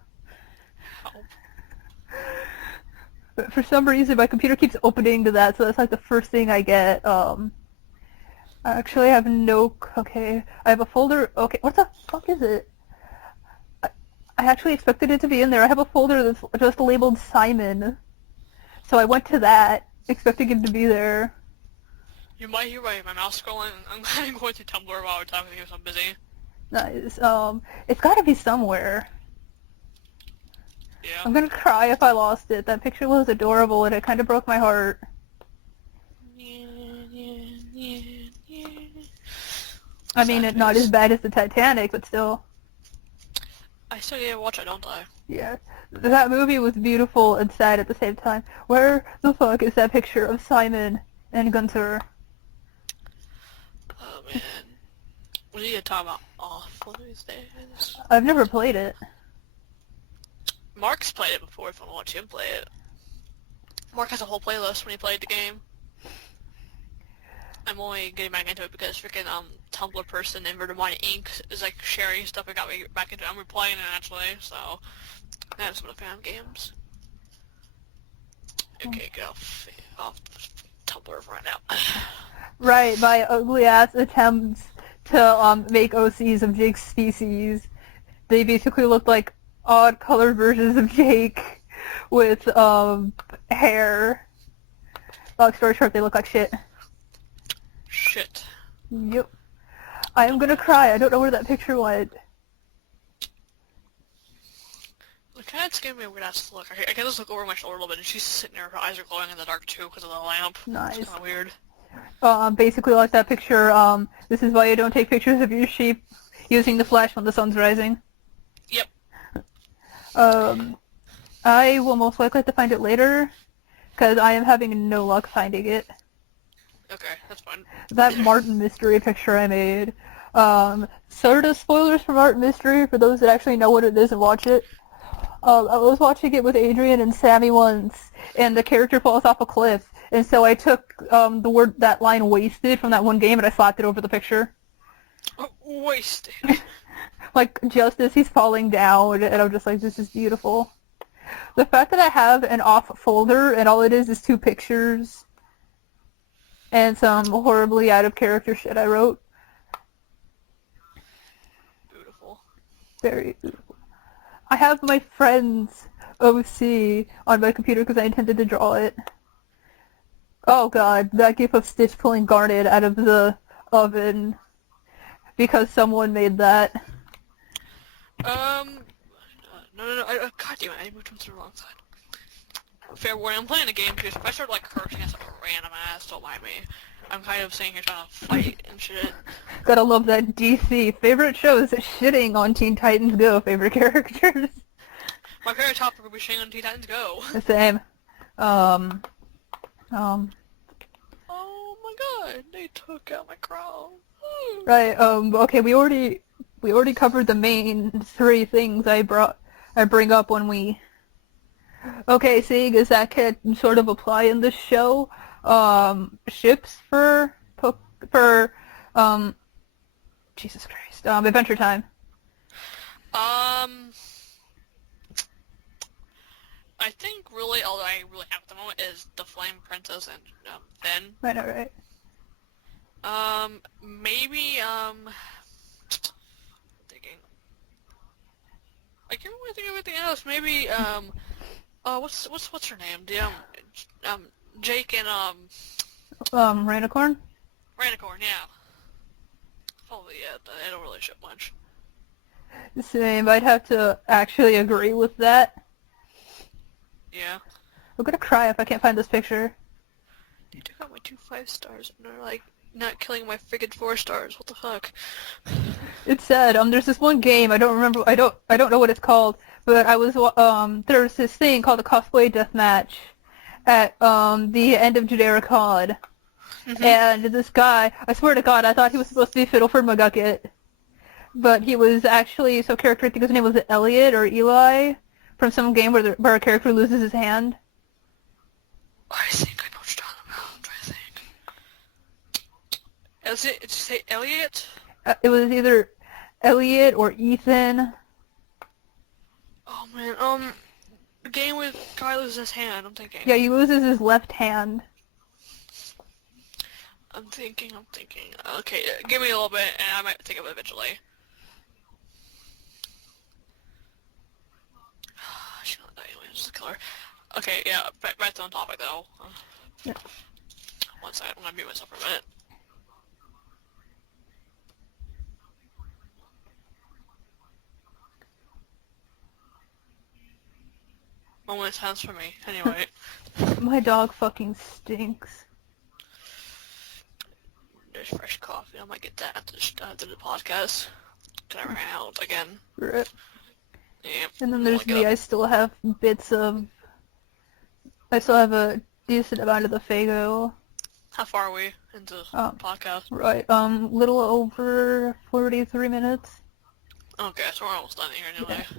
Help. But for some reason, my computer keeps opening to that, so that's like the first thing I get. I actually have no... Okay, I have a folder... Okay, what the fuck is it? I actually expected it to be in there. I have a folder that's just labeled Simon. So I went to that, expecting him to be there. You might hear my mouse scrolling. I'm kind of going to Tumblr while we're talking because I'm busy. Nice. It's gotta be somewhere. Yeah. I'm gonna cry if I lost it. That picture was adorable and it kind of broke my heart. I mean, it's not as bad as the Titanic, but still. I still get to watch it, don't I? Yeah. That movie was beautiful and sad at the same time. Where the fuck is that picture of Simon and Gunther? Oh man. We need to talk about off one of these days. I've never played it. Mark's played it before if I want to watch him play it. Mark has a whole playlist when he played the game. I'm only getting back into it because freaking Tumblr person Inverted Mind Inc. is like sharing stuff and got me back into it. I'm replaying it actually, so that's what a fan of games. Okay, get off Tumblr right now. Right, my ugly ass attempts to make OCs of Jake's species. They basically looked like odd colored versions of Jake with hair. Long story short, they look like shit. Shit. Yep. I am gonna cry. I don't know where that picture went. It kind of scared me a weird ass look. I can just look over my shoulder a little bit and she's sitting there, her eyes are glowing in the dark too because of the lamp. Nice. It's kind of weird. Basically like that picture, this is why you don't take pictures of your sheep using the flash when the sun's rising. Yep. I will most likely have to find it later, because I am having no luck finding it. Okay, that's fine. That Martin Mystery picture I made. Sort of spoilers for Martin Mystery for those that actually know what it is and watch it. I was watching it with Adrian and Sammy once, and the character falls off a cliff, and so I took that line wasted from that one game and I slapped it over the picture. Oh, wasted. Like, just as he's falling down, and I'm just like, this is beautiful. The fact that I have an off folder and all it is 2 pictures and some horribly out of character shit I wrote. Beautiful. Very beautiful. I have my friend's OC on my computer because I intended to draw it. Oh god, that gif of Stitch pulling Garnet out of the oven because someone made that. No, god damn it, I moved him to the wrong side. Fair warning, I'm playing a game too, so if I start like cursing at some random ass, don't mind me. I'm kind of sitting here trying to fight and shit. Gotta love that DC. Favorite shows shitting on Teen Titans Go. Favorite characters. My favorite topic would be shitting on Teen Titans Go. The same. Oh my god, they took out my crown. Right, okay, we already covered the main 3 things I bring up when we... Okay, seeing as that can sort of apply in this show, ships for Jesus Christ, Adventure Time. I think really all I really have at the moment is the Flame Princess and Finn. Right. Maybe thinking. I can't really think of anything else. Maybe what's her name? The Jake and Rainicorn? Rainicorn, yeah. Probably it. I don't really ship much. Same. I'd have to actually agree with that. Yeah. I'm gonna cry if I can't find this picture. They took out my 2 5-stars and they're like not killing my friggin' 4 stars. What the fuck? It's sad. There's this one game, I don't remember, I don't know what it's called, but there's this thing called a cosplay deathmatch at, the end of Judera-Cod. Mm-hmm. And this guy, I swear to God, I thought he was supposed to be Fiddleford McGucket. But he was actually so characteristic, his name was Elliot or Eli, from some game where a character loses his hand. I think I know what you're talking about. I'm trying to think. Did you say Elliot? It was either Elliot or Ethan. Oh man, the game with guy loses his hand, I'm thinking. Yeah, he loses his left hand. I'm thinking. Okay, give me a little bit and I might think of it eventually. She's not dying anyway, just the killer. Okay, yeah, back to on topic though. Yeah. One second, I'm gonna mute myself for a minute. Moment of silence for me. Anyway. My dog fucking stinks. There's fresh coffee. I might get that after the podcast. Cause I ran out again. Rip. Yeah. And then there's me, I still have a decent amount of the Fago. How far are we into the podcast? Right, little over 43 minutes. Okay, so we're almost done here anyway. Yeah.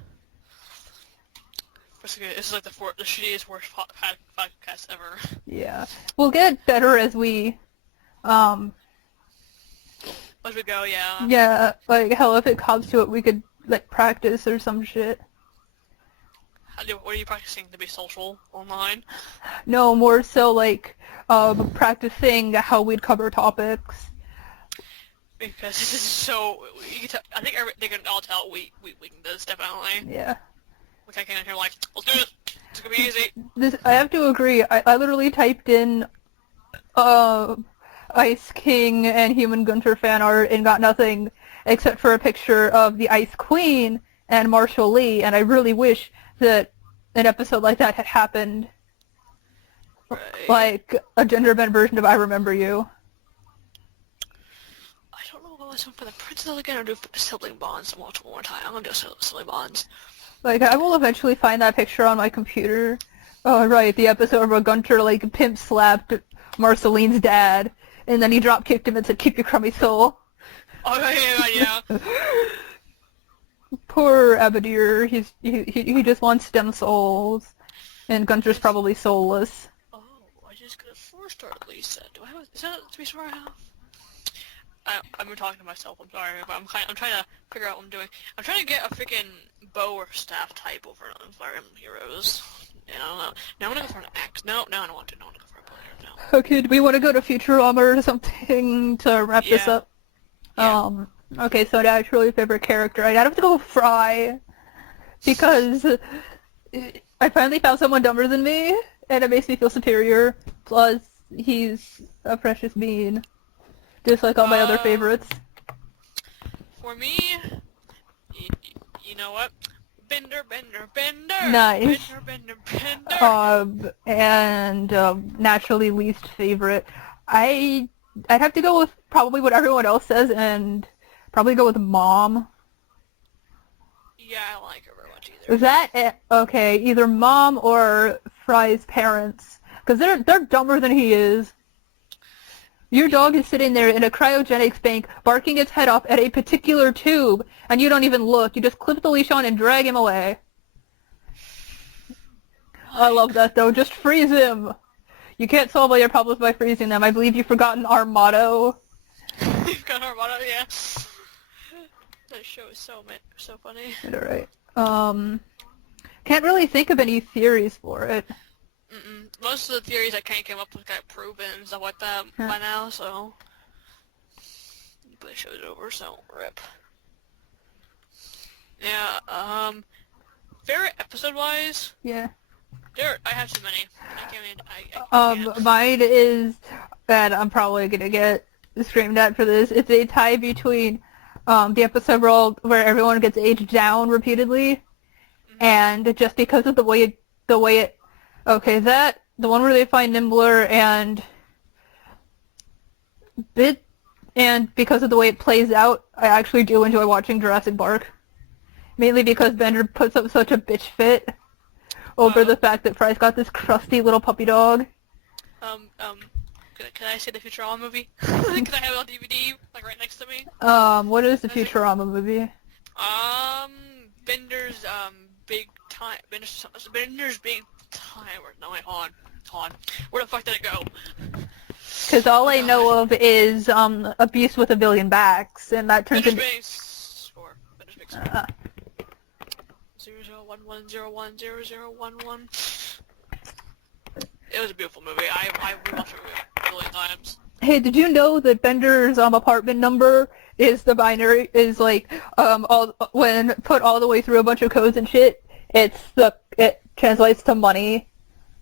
Basically, this is like the shittiest, worst podcast ever. Yeah. We'll get better as we, As we go, yeah. Yeah, like, hell, if it comes to it, we could, like, practice or some shit. What are you practicing to be social online? No, more so, like, practicing how we'd cover topics. Because this is so, I think they can all tell we can do this, definitely. Yeah. Like, I came in here like, let's do this! It's gonna be easy! I have to agree, I literally typed in, Ice King and Human Gunter fan art and got nothing except for a picture of the Ice Queen and Marshall Lee, and I really wish that an episode like that had happened. Right. Like a gender bent version of I Remember You. I don't know if I want to for the princess again or do sibling bonds one more time. I'm gonna do sibling bonds. Like, I will eventually find that picture on my computer. Oh, right, the episode where Gunter, like, pimp slapped Marceline's dad, and then he drop kicked him and said, "Keep your crummy soul." Oh, yeah. Poor Abadir, he just wants stem souls, and Gunter's probably soulless. Oh, I just got a 4-star at least. Do I have is that a 3-star I have? I've been talking to myself, I'm sorry, but I'm trying to figure out what I'm doing. I'm trying to get a freaking bow or staff type over on Fire Emblem Heroes. Yeah, I don't know. Now I want to go for an axe. No, I don't want to. No, I want to go for a player. No. Okay, do we want to go to Futurama or something to wrap this Yeah. up? Yeah. Okay, so naturally favorite character. I'd have to go with Fry because I finally found someone dumber than me, and it makes me feel superior. Plus, he's a precious bean, just like all my other favorites. For me, you know what? Bender. Nice. Bender. And naturally least favorite. I'd have to go with probably what everyone else says, and probably go with Mom. Yeah, I don't like her very much either. Is that it? Okay, either Mom or Fry's parents, because they're dumber than he is. Your dog is sitting there in a cryogenics bank, barking its head off at a particular tube, and you don't even look. You just clip the leash on and drag him away. I love that, though. Just freeze him. You can't solve all your problems by freezing them. I believe you've forgotten our motto. You've got our motto, yeah. That show is so funny. Alright. Can't really think of any theories for it. Most of the theories I can't come up with got proven and stuff like that by now, so... But the show's over, so rip. Yeah, favorite episode-wise? Yeah. I have too many. I can't. Mine is, and I'm probably gonna get screamed at for this, it's a tie between, the episode where everyone gets aged down repeatedly, and just because of the way it, okay, that, the one where they find Nimbler and Bit, and because of the way it plays out, I actually do enjoy watching Jurassic Park. Mainly because Bender puts up such a bitch fit over the fact that Fry's got this crusty little puppy dog. Can I see the Futurama movie? Can I have it on DVD, like right next to me? What is the Futurama movie? Bender's, big time, Bender's big time, no wait, hold on. Where the fuck did it go? Because all I know of is, a beast with a billion backs, and that turns into... Bender's big score. 0011010011. It was a beautiful movie. I watched it a million times. Hey, did you know that Bender's apartment number is the binary, is like, when put all the way through a bunch of codes and shit, it translates to money,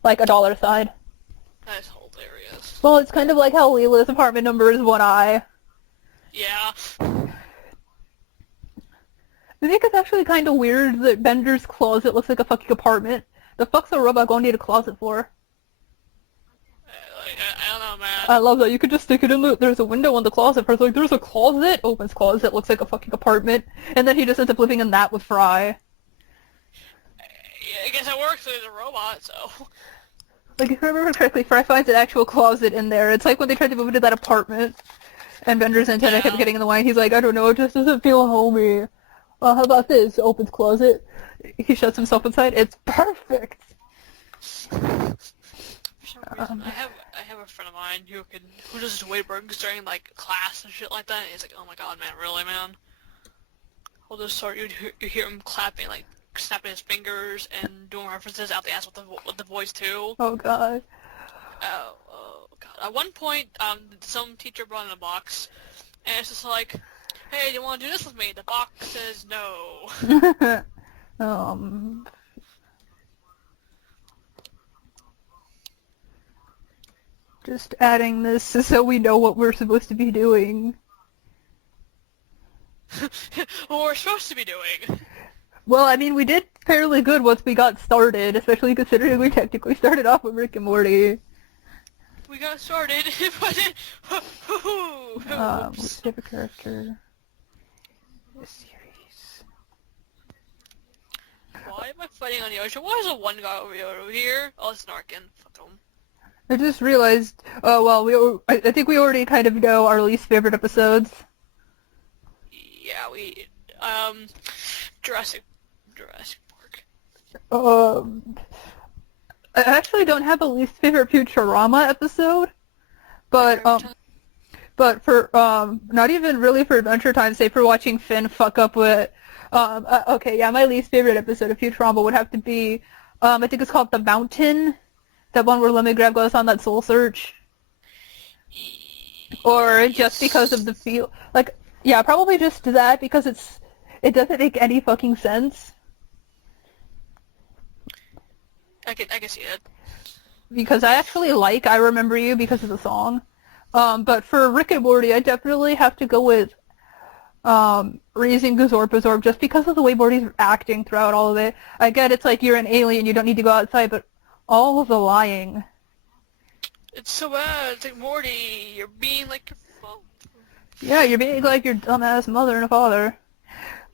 like a dollar sign. That's hilarious. Well, it's kind of like how Leela's apartment number is one eye. Yeah. I think it's actually kind of weird that Bender's closet looks like a fucking apartment. The fuck's a robot going to need a closet for? I don't know, man. I love that. You could just stick it in there's a window in the closet. First, like, there's a closet. Opens closet. Looks like a fucking apartment. And then he just ends up living in that with Fry. I guess it works because he's a robot, so... Like, if I remember correctly, Fry finds an actual closet in there. It's like when they tried to move into that apartment. And Bender's antenna kept getting in the way. He's like, I don't know, it just doesn't feel homey. Well, how about this? Opens closet. He shuts himself inside. It's perfect! For some reason, I have a friend of mine who does his Wayburns during, like, class and shit like that, and he's like, oh my god, man, really, man? He'll just start, you hear him clapping, like, snapping his fingers and doing references out the ass with the voice, too. Oh, God. Oh, God. At one point, some teacher brought in a box, and it's just like, hey, do you want to do this with me? The box says no. Just adding this so we know what we're supposed to be doing. What we're supposed to be doing. Well, I mean, we did fairly good once we got started, especially considering we technically started off with Rick and Morty. We got started, but then... Which type of character? This series. Why am I fighting on the ocean? Why is the one guy over here? Oh, it's Narkin. Fuck him. I just realized, I think we already kind of know our least favorite episodes. Yeah, Jurassic Park. I actually don't have a least favorite Futurama episode, but for, not even really for Adventure Time, say for watching Finn fuck up with, okay, yeah, my least favorite episode of Futurama would have to be, I think it's called The Mountain. That one where Lemon Grab goes on that soul search. Or just because of the feel. Like, yeah, probably just that because it doesn't make any fucking sense. I can see it. Because I actually like I Remember You because of the song. But for Rick and Morty, I definitely have to go with Raising Gazorpazorp just because of the way Morty's acting throughout all of it. I get it's like you're an alien, you don't need to go outside, but all of the lying. It's so bad. It's like, Morty, you're being like your father. Yeah, you're being like your dumbass mother and father.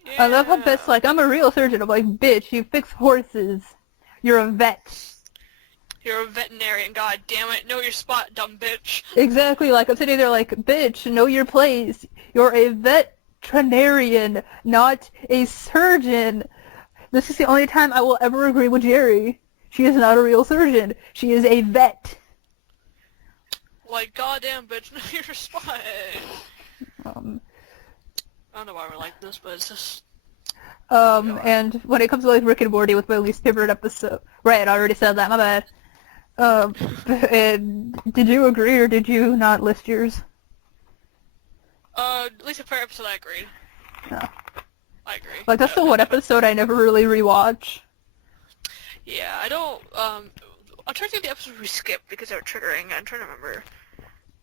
Yeah. I love how Beth's like, I'm a real surgeon. I'm like, bitch, you fix horses. You're a vet. You're a veterinarian, god damn it. Know your spot, dumb bitch. Exactly, like I'm sitting there like, bitch, know your place. You're a veterinarian, not a surgeon. This is the only time I will ever agree with Jerry. She is not a real surgeon. She is a vet. Like, goddamn bitch, know your spot. I don't know why we're like this, but it's just... And when it comes to like Rick and Morty with my least favorite episode... Right, I already said that, my bad. And did you agree or did you not list yours? At least a fair episode I agreed. No. I agree. Like, that's the one episode I never really rewatch. Yeah, I don't, I'm trying to think of the episodes we skipped because they were triggering. I'm trying to remember.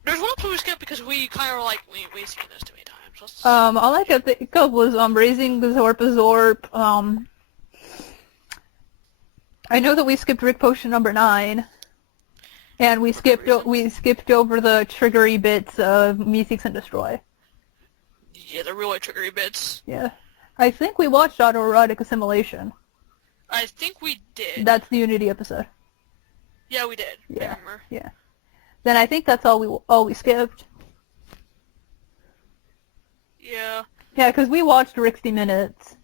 There's one episode we skipped because we kind of were like, we've seen this too many times. All I could think of was, Raising Gazorpazorp, I know that we skipped Rick Potion number 9. And we skipped over the triggery bits of Me Seeks and Destroy. Yeah, the really triggery bits. Yeah. I think we watched Autoerotic Assimilation. I think we did. That's the Unity episode. Yeah, we did. Yeah. I remember. Yeah. Then I think that's all we skipped. Yeah. Yeah, because we watched 60 Minutes.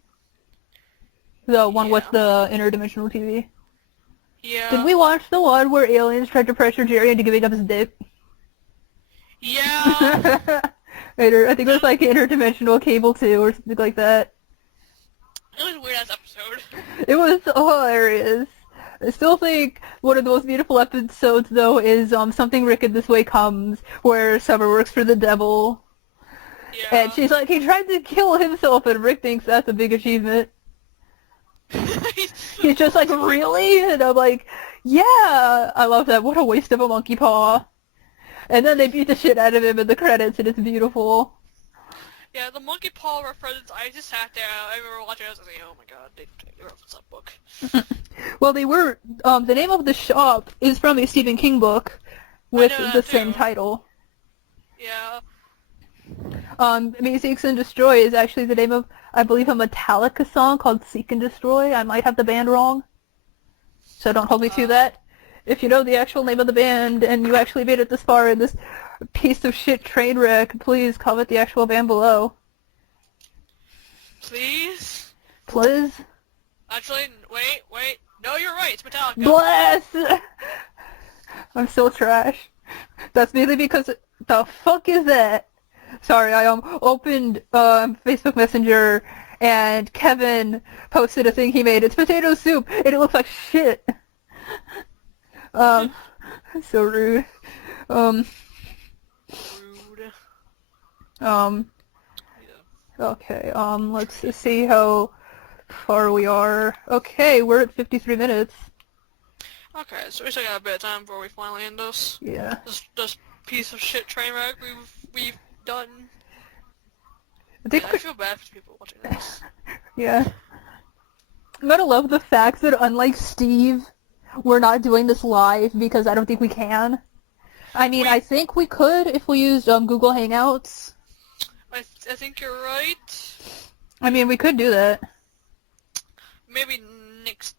The one with the interdimensional TV. Yeah. Did we watch the one where aliens tried to pressure Jerry into giving up his dick? Yeah. I think it was like interdimensional cable 2 or something like that. It was a weird-ass episode. It was hilarious. I still think one of the most beautiful episodes, though, is Something Rick in This Way Comes, where Summer works for the devil. Yeah. And she's like, he tried to kill himself, and Rick thinks that's a big achievement. He's just like, really? And I'm like, yeah, I love that. What a waste of a monkey paw. And then they beat the shit out of him in the credits, and it's beautiful. Yeah, the monkey paw reference, I just sat there, I remember watching it, I was like, oh my god, they referenced that book. Well, they were, the name of the shop is from a Stephen King book with the same title. Yeah. Me Seeks and Destroy is actually the name of, I believe, a Metallica song called Seek and Destroy. I might have the band wrong, so don't hold me to that. If you know the actual name of the band and you actually made it this far in this piece of shit train wreck, please comment the actual band below. Please? Please? Actually, wait. No, you're right, it's Metallica. Bless! I'm still trash. That's mainly because, the fuck is that? Sorry, I opened Facebook Messenger and Kevin posted a thing he made. It's potato soup and it looks like shit. So rude. Rude. Okay, let's see how far we are. Okay, we're at 53 minutes. Okay, so we still got a bit of time before we finally end this. Yeah. This piece of shit train wreck we've done. I feel bad for people watching this. Yeah. I'm gonna love the fact that unlike Steve, we're not doing this live because I don't think we can. I mean, I think we could if we used Google HangOuts. I think you're right. I mean, we could do that. Maybe next...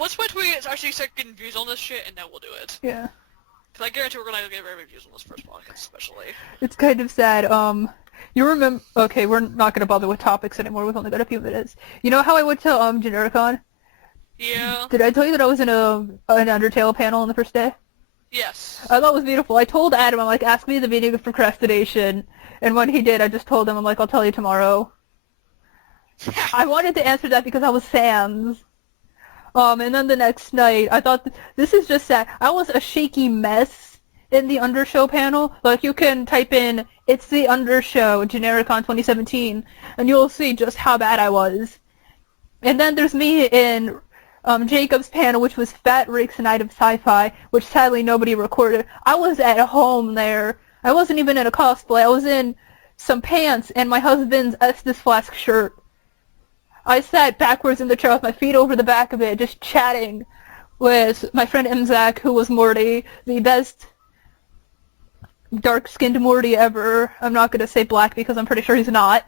Let's wait till we actually start getting views on this shit, and then we'll do it. Yeah. Because I guarantee we're gonna get very many views on this first podcast, especially. It's kind of sad. You remember... Okay, we're not gonna bother with topics anymore. We've only got a few minutes. You know how I went to, Genericon? Yeah. Did I tell you that I was in an Undertale panel on the first day? Yes. I thought it was beautiful. I told Adam, I'm like, ask me the meaning of procrastination. And when he did, I just told him, I'm like, I'll tell you tomorrow. I wanted to answer that because I was Sans. And then the next night, I thought, this is just sad. I was a shaky mess in the Undershow panel. Like, you can type in, "It's the Undershow, Genericon 2017, and you'll see just how bad I was. And then there's me in Jacob's panel, which was Fat Rick's Night of Sci-Fi, which sadly nobody recorded. I was at home there. I wasn't even in a cosplay. I was in some pants and my husband's Estes Flask shirt. I sat backwards in the chair with my feet over the back of it, just chatting with my friend Imzak, who was Morty, the best dark-skinned Morty ever. I'm not going to say black because I'm pretty sure he's not.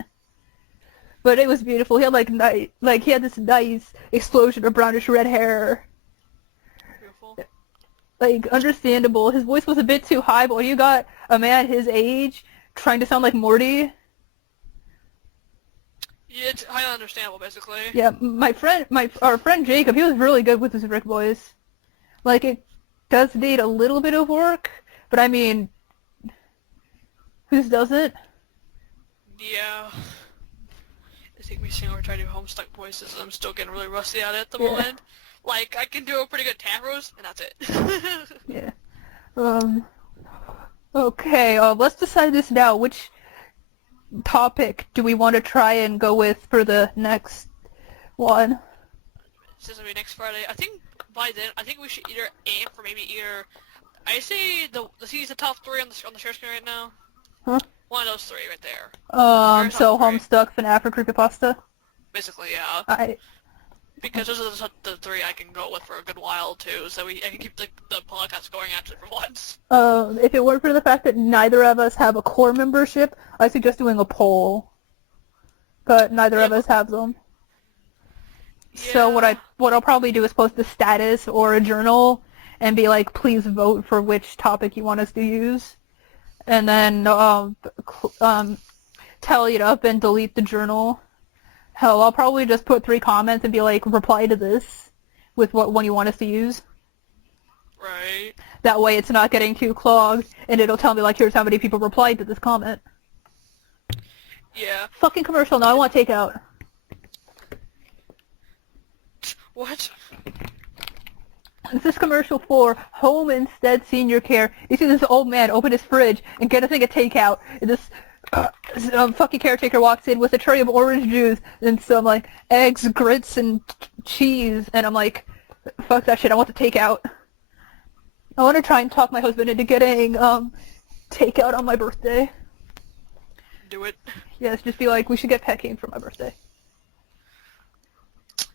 But it was beautiful. He had he had this nice explosion of brownish red hair. Beautiful. Like, understandable. His voice was a bit too high, but when you got a man his age trying to sound like Morty... Yeah, it's highly understandable, basically. Yeah, our friend Jacob, he was really good with his Rick voice. Like, it does need a little bit of work, but I mean, whose doesn't? Yeah. I think me seeing over trying to do Homestuck voices, and I'm still getting really rusty at it at the moment. Like, I can do a pretty good Tavros, and that's it. Yeah. Okay, let's decide this now. Which topic do we want to try and go with for the next one? Since it'll be next Friday, I think by then, I think we should either aim for maybe I say the top 3 on the share screen right now. Huh? One of those 3 right there. So Homestuck, FNAF, or Creepypasta? Basically, yeah. Because those are the 3 I can go with for a good while, too, so I can keep the podcast going actually for once. If it weren't for the fact that neither of us have a core membership, I suggest doing a poll. But neither of us have them. Yeah. So what I'll probably do is post a status or a journal and be like, please vote for which topic you want us to use. And then tally it up and delete the journal. Hell, I'll probably just put 3 comments and be like, reply to this with what one you want us to use. Right. That way it's not getting too clogged, and it'll tell me, like, here's how many people replied to this comment. Yeah. Fucking commercial, now I want takeout. What? This is commercial for Home Instead Senior Care. You see this old man open his fridge and get a thing of takeout, and this fucking caretaker walks in with a tray of orange juice and some, like, eggs, grits, and cheese, and I'm like, fuck that shit, I want the takeout. I want to try and talk my husband into getting, takeout on my birthday. Do it. Yes, just be like, we should get pecking for my birthday.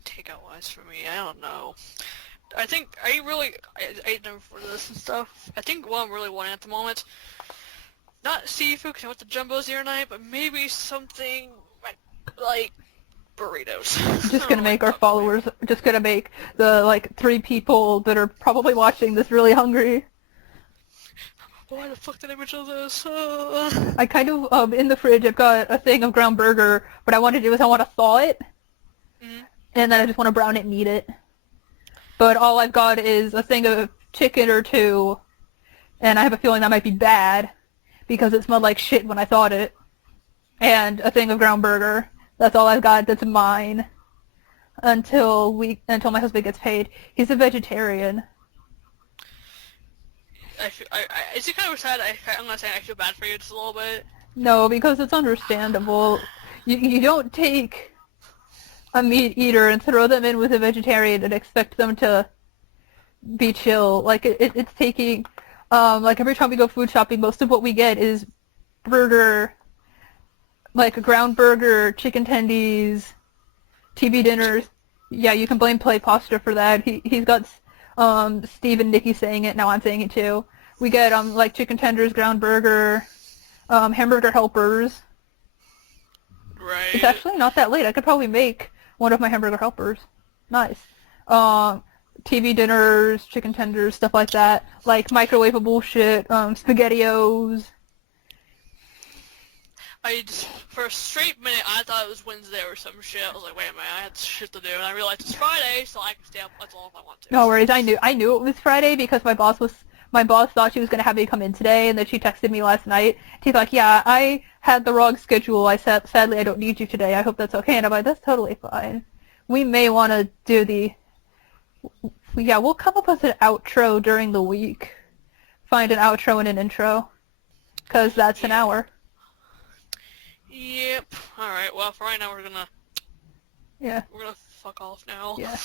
Takeout-wise for me, I don't know. I think, I know for this and stuff, I think what I'm really wanting at the moment, not seafood, because I went to Jumbo's the other night, but maybe something like burritos. Just gonna make our followers, just gonna make the, like, 3 people that are probably watching this really hungry. Why the fuck did I mention this? I kind of, in the fridge, I've got a thing of ground burger. What I want to do is I want to thaw it, and then I just want to brown it and eat it. But all I've got is a thing of chicken or 2, and I have a feeling that might be bad, because it smelled like shit when I thawed it. And a thing of ground burger. That's all I've got that's mine. Until my husband gets paid. He's a vegetarian. Is it kind of sad? I'm gonna say I feel bad for you just a little bit. No, because it's understandable. You don't take a meat eater and throw them in with a vegetarian and expect them to be chill. Like, it's taking... like, every time we go food shopping, most of what we get is burger, like a ground burger, chicken tendies, TV dinners. Yeah, you can blame Play Pasta for that. He's got Steve and Nikki saying it, now I'm saying it too. We get, like, chicken tenders, ground burger, hamburger helpers. Right. It's actually not that late. I could probably make one of my hamburger helpers. Nice. TV dinners, chicken tenders, stuff like that. Like microwavable shit, SpaghettiOs. For a straight minute, I thought it was Wednesday or some shit. I was like, wait a minute, I had shit to do, and I realized it's Friday, so I can stay up as long as I want to. No worries, I knew it was Friday because my boss thought she was gonna have me come in today, and then she texted me last night. She's like, yeah, I had the wrong schedule. I said, sadly, I don't need you today. I hope that's okay. And I'm like, that's totally fine. We may want to do the Yeah, we'll come up with an outro during the week. Find an outro and an intro. Because that's an hour. Yep. Alright, well, for right now, we're gonna fuck off now. Yeah.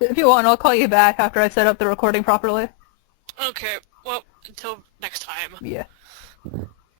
If you want, I'll call you back after I set up the recording properly. Okay, well, until next time. Yeah.